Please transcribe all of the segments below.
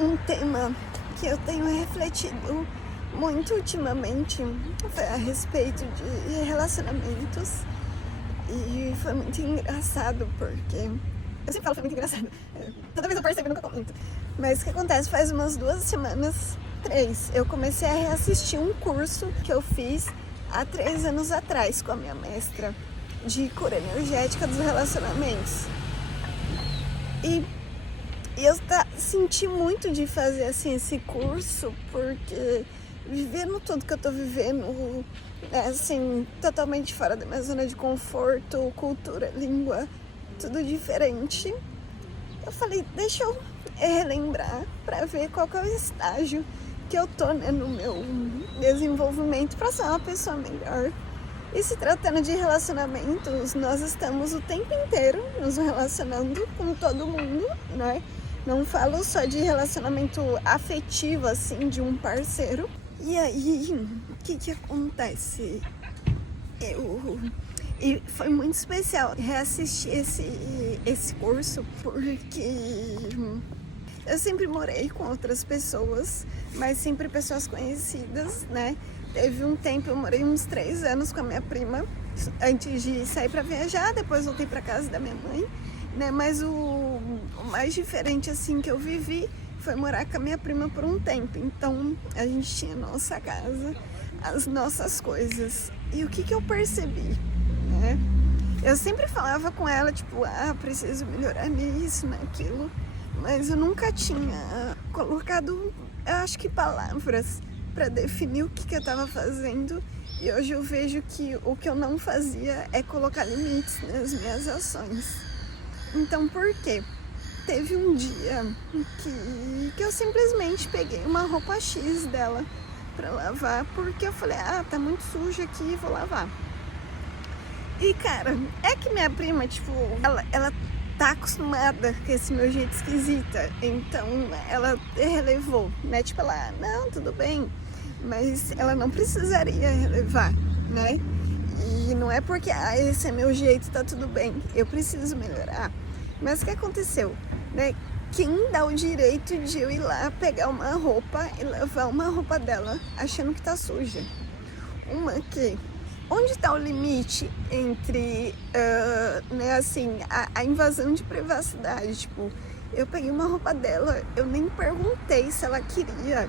Um tema que eu tenho refletido muito ultimamente foi a respeito de relacionamentos. E foi muito engraçado porque... Eu sempre falo que foi muito engraçado. Toda vez eu percebo e nunca comento. Mas o que acontece? Faz umas 2 semanas, 3, eu comecei a reassistir um curso que eu fiz há 3 anos atrás com a minha mestra de cura energética dos relacionamentos. E eu senti muito de fazer assim esse curso, porque vivendo tudo que eu tô vivendo, assim, totalmente fora da minha zona de conforto, cultura, língua, tudo diferente, eu falei, deixa eu relembrar pra ver qual que é o estágio que eu tô, né, no meu desenvolvimento pra ser uma pessoa melhor. E se tratando de relacionamentos, nós estamos o tempo inteiro nos relacionando com todo mundo, né? Não falo só de relacionamento afetivo, assim, de um parceiro. E aí, o que acontece? E foi muito especial reassistir esse curso, porque eu sempre morei com outras pessoas, mas sempre pessoas conhecidas, né? Teve um tempo, eu morei uns 3 anos com a minha prima, antes de sair pra viajar, depois voltei pra casa da minha mãe, né? Mas o mais diferente, assim, que eu vivi foi morar com a minha prima por um tempo. Então, a gente tinha a nossa casa, as nossas coisas. E o que eu percebi, né? Eu sempre falava com ela, tipo, preciso melhorar nisso, naquilo. Mas eu nunca tinha colocado, eu acho que palavras para definir o que eu estava fazendo. E hoje eu vejo que o que eu não fazia é colocar limites nas minhas ações. Então, por quê? Teve um dia que eu simplesmente peguei uma roupa X dela para lavar, porque eu falei, tá muito suja aqui, vou lavar. E, cara, é que minha prima, tipo, ela tá acostumada com esse meu jeito esquisita, então ela relevou, né? Tipo, não, tudo bem, mas ela não precisaria relevar, né? E não é porque, esse é meu jeito, tá tudo bem, eu preciso melhorar. Mas o que aconteceu, né? Quem dá o direito de eu ir lá pegar uma roupa e lavar uma roupa dela achando que tá suja? Onde está o limite entre, né, assim, a invasão de privacidade? Tipo, eu peguei uma roupa dela, eu nem perguntei se ela queria,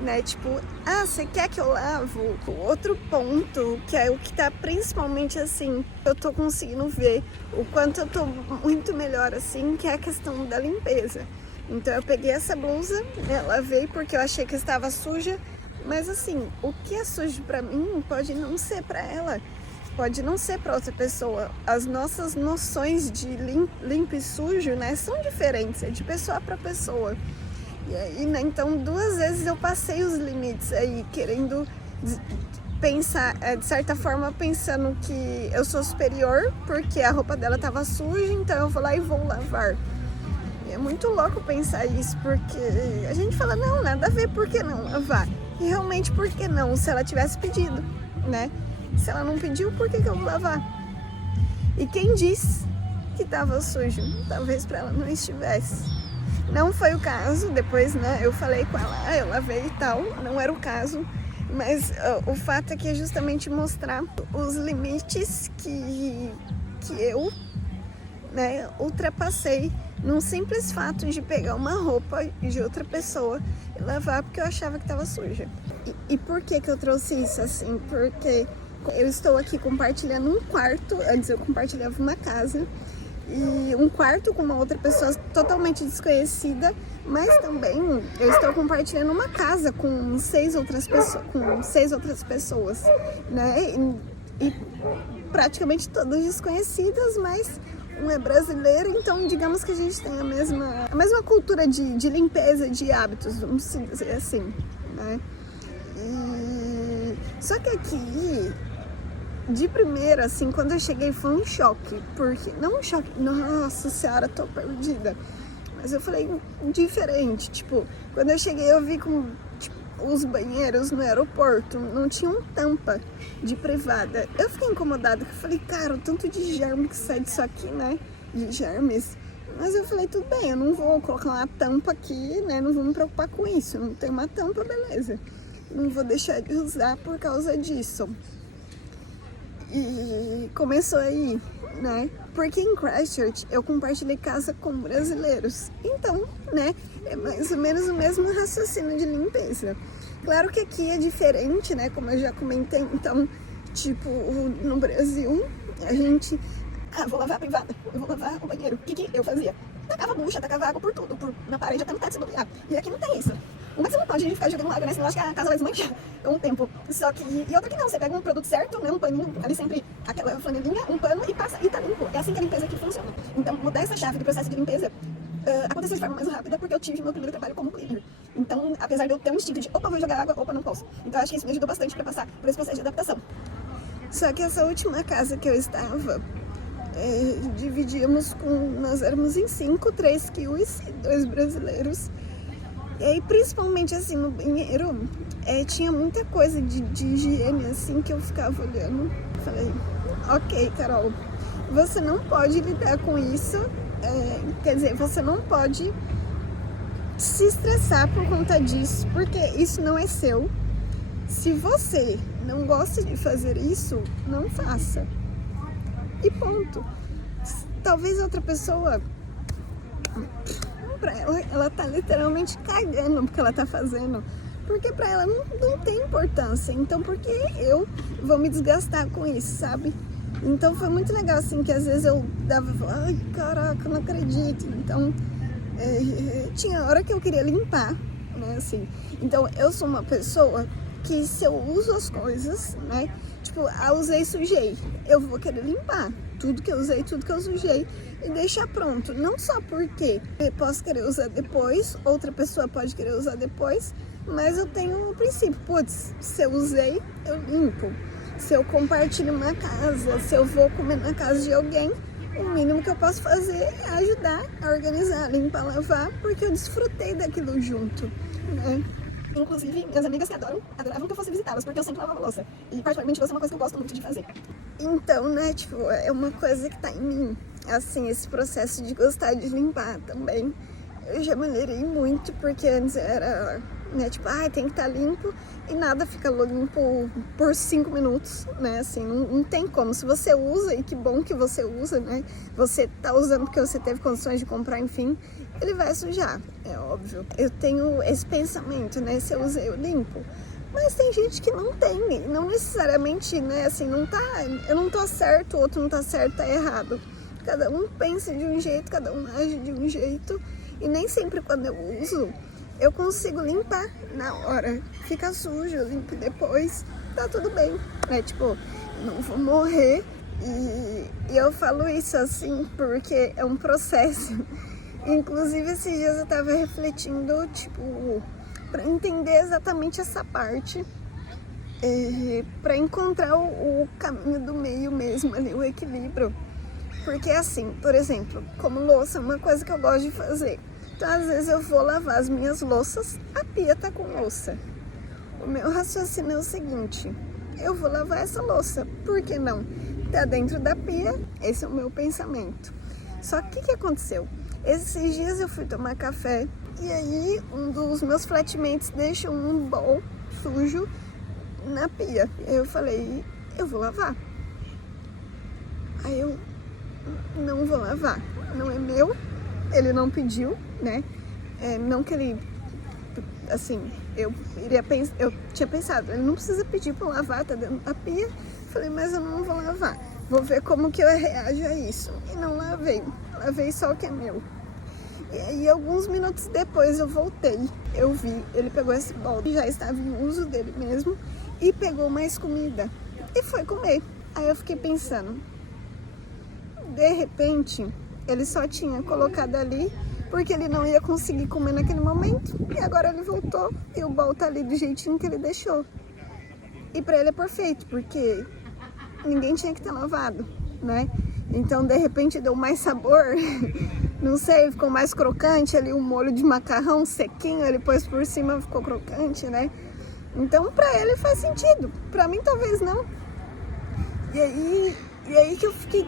né? Tipo, você quer que eu lavo? O outro ponto, que é o que tá principalmente assim, eu tô conseguindo ver o quanto eu tô muito melhor assim, que é a questão da limpeza. Então eu peguei essa blusa, né, lavei porque eu achei que estava suja. Mas assim, o que é sujo pra mim pode não ser pra ela, pode não ser pra outra pessoa. As nossas noções de limpo e sujo, né, são diferentes, é de pessoa pra pessoa. E aí, né, então 2 vezes eu passei os limites aí, querendo pensar, de certa forma, pensando que eu sou superior, porque a roupa dela tava suja, então eu vou lá e vou lavar. E é muito louco pensar isso, porque a gente fala, não, nada a ver, por que não lavar? E realmente, por que não? Se ela tivesse pedido, né? Se ela não pediu, por que eu vou lavar? E quem disse que estava sujo? Talvez para ela não estivesse. Não foi o caso, depois, né, eu falei com ela, eu lavei e tal, não era o caso. Mas o fato é que é justamente mostrar os limites que eu, né, ultrapassei num simples fato de pegar uma roupa de outra pessoa e lavar porque eu achava que estava suja. E por que eu trouxe isso assim? Porque eu estou aqui compartilhando um quarto, antes eu compartilhava uma casa, e um quarto com uma outra pessoa totalmente desconhecida, mas também eu estou compartilhando uma casa com 6 outras pessoas, né? E praticamente todas desconhecidas, mas um é brasileiro, então digamos que a gente tem a mesma cultura de limpeza, de hábitos, vamos dizer assim, né? Só que aqui, de primeira, assim, quando eu cheguei foi um choque, porque, não um choque, nossa senhora, tô perdida, mas eu falei diferente, tipo, quando eu cheguei eu vi com, tipo, os banheiros no aeroporto não tinham tampa de privada. Eu fiquei incomodada, porque eu falei, cara, o tanto de germe que sai disso aqui, né? De germes. Mas eu falei, tudo bem, eu não vou colocar uma tampa aqui, né? Não vou me preocupar com isso. Não tem uma tampa, beleza. Não vou deixar de usar por causa disso. E começou aí, né? Porque em Christchurch eu compartilhei casa com brasileiros. Então, né? É mais ou menos o mesmo raciocínio de limpeza. Claro que aqui é diferente, né? Como eu já comentei. Então, tipo, no Brasil, a gente... vou lavar a privada, eu vou lavar o banheiro. O que eu fazia? Tacava bucha, tacava água por tudo, na parede até no teto se bobear. E aqui não tem isso. Uma que você não pode ficar jogando água, né? Senão eu acho que a casa vai desmanchar com o tempo. Só que... E outra que não, você pega um produto certo, né? Um paninho, ali sempre aquela flanelinha, um pano e passa e tá limpo. É assim que a limpeza aqui funciona. Então, mudar essa chave do processo de limpeza aconteceu de forma mais rápida porque eu tive meu primeiro trabalho como cleaner. Então, apesar de eu ter um instinto de opa, vou jogar água, opa, não posso. Então, acho que isso me ajudou bastante pra passar por esse processo de adaptação. Só que essa última casa que eu estava... dividíamos nós éramos em 5, 3 kiwis e 2 brasileiros. E aí, principalmente assim, no banheiro, tinha muita coisa de higiene, assim, que eu ficava olhando. Falei, ok, Carol, você não pode lidar com isso, quer dizer, você não pode se estressar por conta disso, porque isso não é seu. Se você não gosta de fazer isso, não faça. E ponto. Talvez outra pessoa, pra ela tá literalmente cagando porque ela tá fazendo. Porque pra ela não tem importância. Então por que eu vou me desgastar com isso, sabe? Então foi muito legal, assim, que às vezes eu dava, ai, caraca, não acredito. Então, tinha hora que eu queria limpar, né, assim. Então eu sou uma pessoa que se eu uso as coisas, né, tipo, usei, sujei, eu vou querer limpar tudo que eu usei, tudo que eu sujei e deixar pronto. Não só porque eu posso querer usar depois, outra pessoa pode querer usar depois, mas eu tenho um princípio, putz, se eu usei, eu limpo. Se eu compartilho uma casa, se eu vou comer na casa de alguém, o mínimo que eu posso fazer é ajudar a organizar, limpar, lavar, porque eu desfrutei daquilo junto, né? Inclusive, minhas amigas que adoravam que eu fosse visitá-las, porque eu sempre lavava louça. E particularmente louça é uma coisa que eu gosto muito de fazer. Então, né, tipo, é uma coisa que tá em mim. Assim, esse processo de gostar de limpar também. Eu já melhorei muito, porque antes era, né, tipo, tem que estar limpo e nada fica limpo por 5 minutos, né, assim, não tem como. Se você usa, e que bom que você usa, né, você tá usando porque você teve condições de comprar, enfim, ele vai sujar, é óbvio. Eu tenho esse pensamento, né, se eu usei, eu limpo. Mas tem gente que não tem, não necessariamente, né, assim, não tá, eu não tô certo, o outro não tá certo, tá errado. Cada um pensa de um jeito, cada um age de um jeito. E nem sempre quando eu uso, eu consigo limpar na hora. Fica sujo, eu limpo depois, tá tudo bem. Tipo, não vou morrer. E eu falo isso assim porque é um processo. Inclusive, esses dias eu tava refletindo, tipo, pra entender exatamente essa parte. Pra encontrar o caminho do meio mesmo ali, o equilíbrio. Porque assim, por exemplo, como louça é uma coisa que eu gosto de fazer. Então, às vezes eu vou lavar as minhas louças, a pia tá com louça. O meu raciocínio é o seguinte, eu vou lavar essa louça, por que não? Tá dentro da pia, esse é o meu pensamento. Só que o que aconteceu? Esses dias eu fui tomar café e aí um dos meus flatmates deixou um bowl sujo na pia. Eu falei, eu vou lavar. Aí eu... não vou lavar, não é meu, ele não pediu, né? Não que ele, assim, eu tinha pensado, ele não precisa pedir pra lavar, tá dentro da pia. Falei, mas eu não vou lavar, vou ver como que eu reajo a isso. E não lavei só o que é meu. E aí, alguns minutos depois eu voltei, eu vi, ele pegou esse balde, já estava em uso dele mesmo, e pegou mais comida e foi comer. Aí eu fiquei pensando, de repente, ele só tinha colocado ali porque ele não ia conseguir comer naquele momento. E agora ele voltou e o bowl tá ali do jeitinho que ele deixou. E pra ele é perfeito, porque ninguém tinha que ter lavado, né? Então, de repente, deu mais sabor. Não sei, ficou mais crocante ali, o molho de macarrão sequinho, ele pôs por cima, ficou crocante, né? Então, pra ele faz sentido. Pra mim, talvez não. E aí que eu fiquei...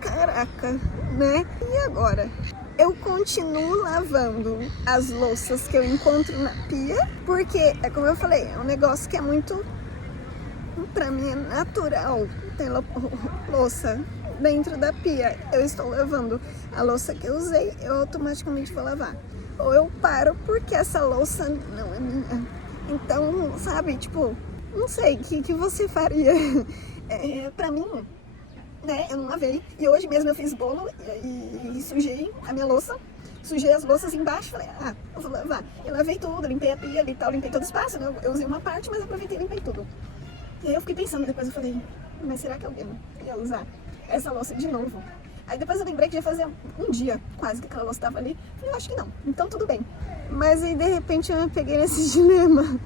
caraca, né? E agora? eu continuo lavando as louças que eu encontro na pia, porque, é como eu falei, é um negócio que é muito, pra mim, é natural ter louça dentro da pia. Eu estou lavando a louça que eu usei, eu automaticamente vou lavar. Ou eu paro porque essa louça não é minha. Então, sabe, tipo, não sei, o que você faria? Pra mim, né, eu não lavei. E hoje mesmo eu fiz bolo e sujei a minha louça. Sujei as louças embaixo, falei, eu vou lavar. Eu lavei tudo, limpei a pia ali e tal, limpei todo o espaço, né? Eu usei uma parte, mas aproveitei e limpei tudo. E aí eu fiquei pensando, depois eu falei, mas será que alguém ia usar essa louça de novo? Aí depois eu lembrei que já fazia um dia quase que aquela louça estava ali. Falei, eu acho que não, então tudo bem. Mas aí de repente eu me peguei nesse dilema.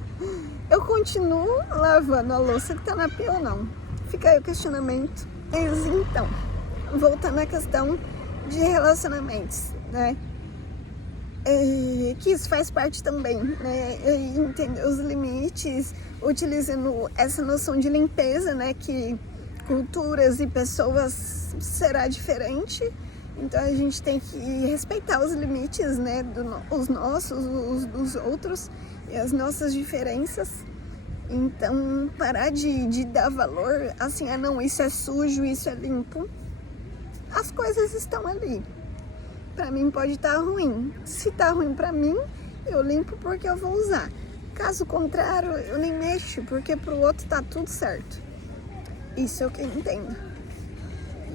Eu continuo lavando a louça que tá na pia ou não? Fica aí o questionamento. Mas então, voltando à questão de relacionamentos, né? Que isso faz parte também, né? Entender os limites, utilizando essa noção de limpeza, né? Que culturas e pessoas será diferente, então a gente tem que respeitar os limites, né? Os nossos, os dos outros e as nossas diferenças. Então, parar de dar valor, assim, não, isso é sujo, isso é limpo. As coisas estão ali. Pra mim pode estar ruim. Se tá ruim pra mim, eu limpo porque eu vou usar. Caso contrário, eu nem mexo, porque pro outro tá tudo certo. Isso é o que eu entendo.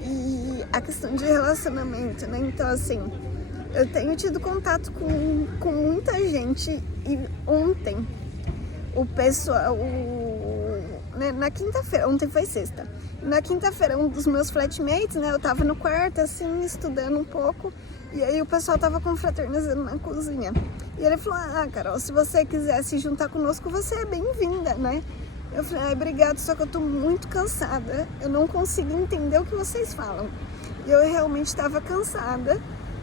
E a questão de relacionamento, né? Então, assim, eu tenho tido contato com muita gente e ontem o pessoal, né, na quinta-feira, ontem foi sexta, na quinta-feira um dos meus flatmates, né, eu tava no quarto, assim, estudando um pouco, e aí o pessoal tava confraternizando na cozinha, e ele falou, Carol, se você quiser se juntar conosco, você é bem-vinda, né? Eu falei, obrigado, só que eu tô muito cansada, eu não consigo entender o que vocês falam, e eu realmente tava cansada,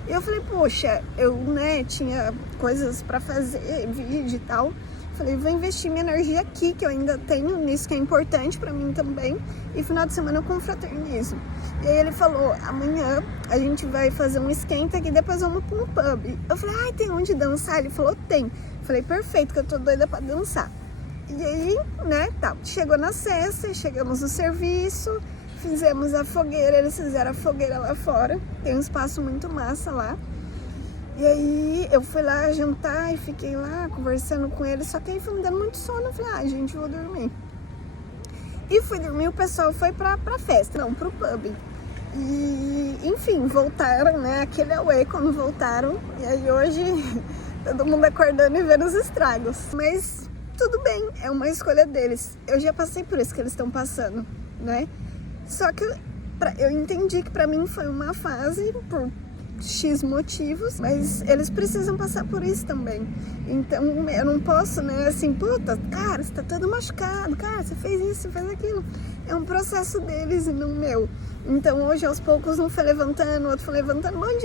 e eu falei, poxa, eu, né, tinha coisas pra fazer, vídeo e tal. Falei, vou investir minha energia aqui, que eu ainda tenho nisso, que é importante pra mim também. E final de semana eu confraternizo. E aí ele falou, amanhã a gente vai fazer um esquenta aqui, depois vamos pra um pub. Eu falei, tem onde dançar? Ele falou, tem. Falei, perfeito, que eu tô doida pra dançar. E aí, né, chegou na sexta, chegamos no serviço, fizemos a fogueira, eles fizeram a fogueira lá fora. Tem um espaço muito massa lá. E aí eu fui lá jantar e fiquei lá conversando com ele, só que aí foi me dando muito sono, eu falei, gente, vou dormir. E fui dormir, o pessoal foi pra festa, não, pro pub. E, enfim, voltaram, né, aquele away quando voltaram, e aí hoje todo mundo acordando e vendo os estragos. Mas tudo bem, é uma escolha deles, eu já passei por isso que eles estão passando, né? Só que eu entendi que pra mim foi uma fase, por X motivos, mas eles precisam passar por isso também. Então eu não posso, né, assim, puta, cara, você tá todo machucado, cara, você fez isso, você fez aquilo. É um processo deles e não meu. Então hoje aos poucos um foi levantando, o outro foi levantando, bom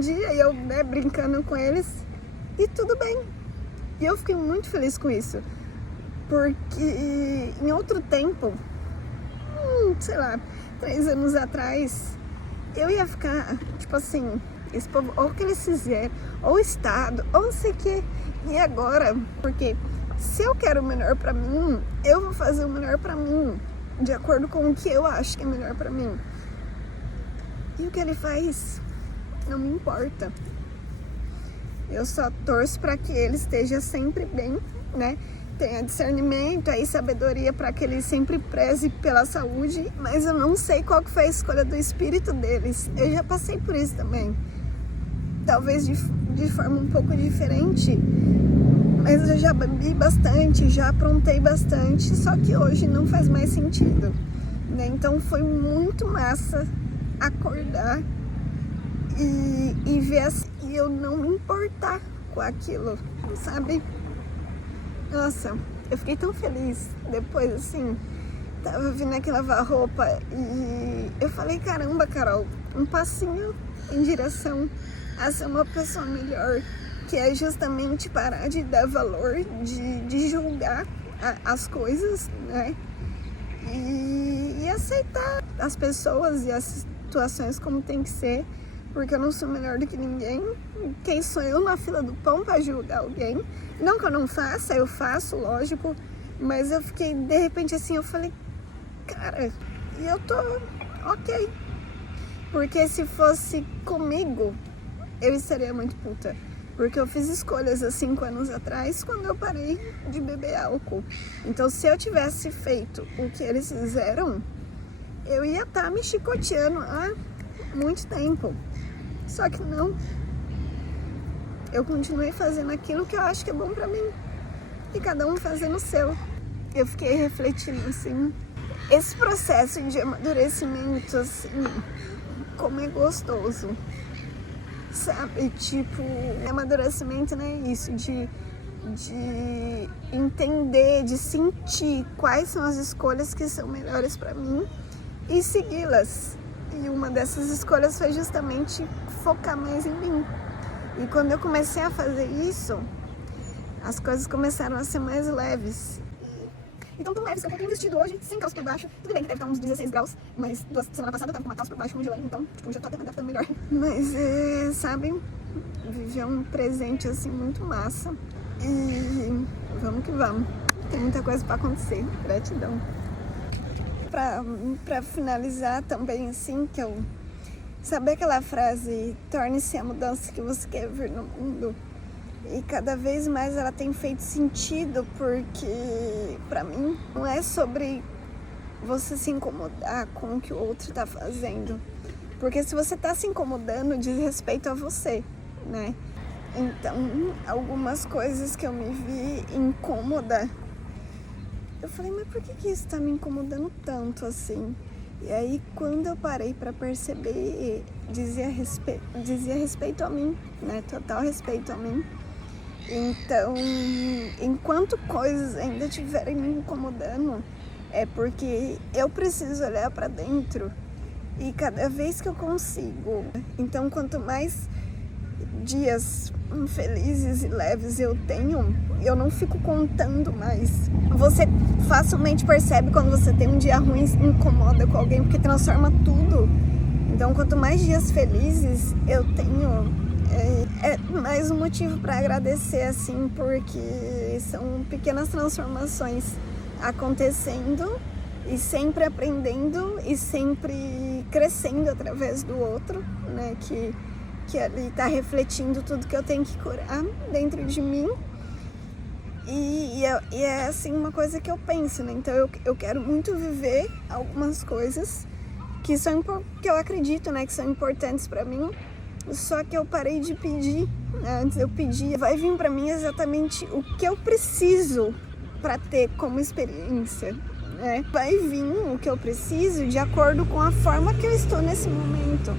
dia, e eu, né, brincando com eles, e tudo bem. E eu fiquei muito feliz com isso, porque em outro tempo, sei lá, 3 anos atrás, eu ia ficar, tipo assim, esse povo, ou o que eles fizeram, ou o Estado, ou não sei o que. E agora, porque se eu quero o melhor pra mim, eu vou fazer o melhor pra mim, de acordo com o que eu acho que é melhor pra mim. E o que ele faz não me importa. Eu só torço pra que ele esteja sempre bem, né? Tenha discernimento, aí sabedoria para que ele sempre preze pela saúde, mas eu não sei qual que foi a escolha do espírito deles. Eu já passei por isso também, talvez de forma um pouco diferente, mas eu já bebi bastante, já aprontei bastante, só que hoje não faz mais sentido, né? Então foi muito massa acordar e ver assim, e eu não me importar com aquilo, sabe? Nossa, eu fiquei tão feliz depois, assim, tava vindo aqui lavar roupa e eu falei, caramba, Carol, um passinho em direção a ser uma pessoa melhor, que é justamente parar de dar valor, de julgar as coisas, né, e aceitar as pessoas e as situações como tem que ser, porque eu não sou melhor do que ninguém. Quem sou eu na fila do pão para julgar alguém? Não que eu não faça, eu faço, lógico, mas eu fiquei, de repente assim, eu falei, cara, e eu tô ok. Porque se fosse comigo, eu estaria muito puta. Porque eu fiz escolhas há 5 anos atrás, quando eu parei de beber álcool. Então, se eu tivesse feito o que eles fizeram, eu ia estar me chicoteando há muito tempo. Só que não. Eu continuei fazendo aquilo que eu acho que é bom pra mim. E cada um fazendo o seu. Eu fiquei refletindo, assim, esse processo de amadurecimento, assim, como é gostoso. Sabe, tipo, amadurecimento, né, isso, de entender, de sentir quais são as escolhas que são melhores pra mim e segui-las. E uma dessas escolhas foi justamente focar mais em mim. E quando eu comecei a fazer isso, as coisas começaram a ser mais leves. Então, tão leves que eu tô vestido hoje, sem calça por baixo. Tudo bem que deve estar uns 16 graus, mas semana passada eu tava com uma calça por baixo congelando, então, tipo, já tô até adaptando melhor. Mas, sabe, viver um presente, assim, muito massa. E vamos que vamos. Tem muita coisa pra acontecer. Gratidão. Pra finalizar também, assim, que eu... Sabe aquela frase, torne-se a mudança que você quer ver no mundo? E cada vez mais ela tem feito sentido, porque pra mim não é sobre você se incomodar com o que o outro tá fazendo. Porque se você tá se incomodando, diz respeito a você, né? Então, algumas coisas que eu me vi incômoda, eu falei, mas por que isso tá me incomodando tanto assim? E aí, quando eu parei pra perceber, dizia respeito a mim, né? Total respeito a mim. Então, enquanto coisas ainda estiverem me incomodando, é porque eu preciso olhar pra dentro e cada vez que eu consigo. Então, quanto mais dias felizes e leves eu tenho, eu não fico contando mais. Você facilmente percebe quando você tem um dia ruim e incomoda com alguém, porque transforma tudo. Então, quanto mais dias felizes eu tenho, é mais um motivo para agradecer, assim, porque são pequenas transformações acontecendo e sempre aprendendo e sempre crescendo através do outro, né, que ali tá refletindo tudo que eu tenho que curar dentro de mim. E é assim uma coisa que eu penso, né? Então eu quero muito viver algumas coisas que eu acredito, né, que são importantes para mim. Só que eu parei de pedir, né? Antes eu pedia, vai vir pra mim exatamente o que eu preciso para ter como experiência, né? Vai vir o que eu preciso de acordo com a forma que eu estou nesse momento.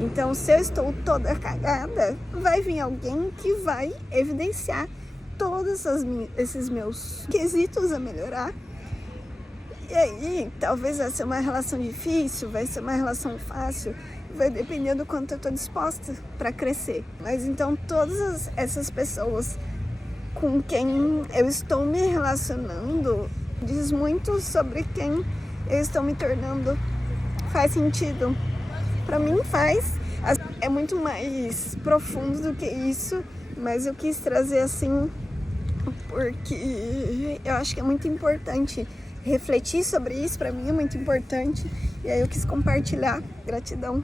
Então, se eu estou toda cagada, vai vir alguém que vai evidenciar todos esses meus quesitos a melhorar. E aí, talvez vai ser uma relação difícil, vai ser uma relação fácil, vai depender do quanto eu estou disposta para crescer. Mas então todas essas pessoas com quem eu estou me relacionando diz muito sobre quem eu estou me tornando. Faz sentido? Para mim faz. É muito mais profundo do que isso, mas eu quis trazer assim porque eu acho que é muito importante refletir sobre isso. Para mim é muito importante e aí eu quis compartilhar. Gratidão.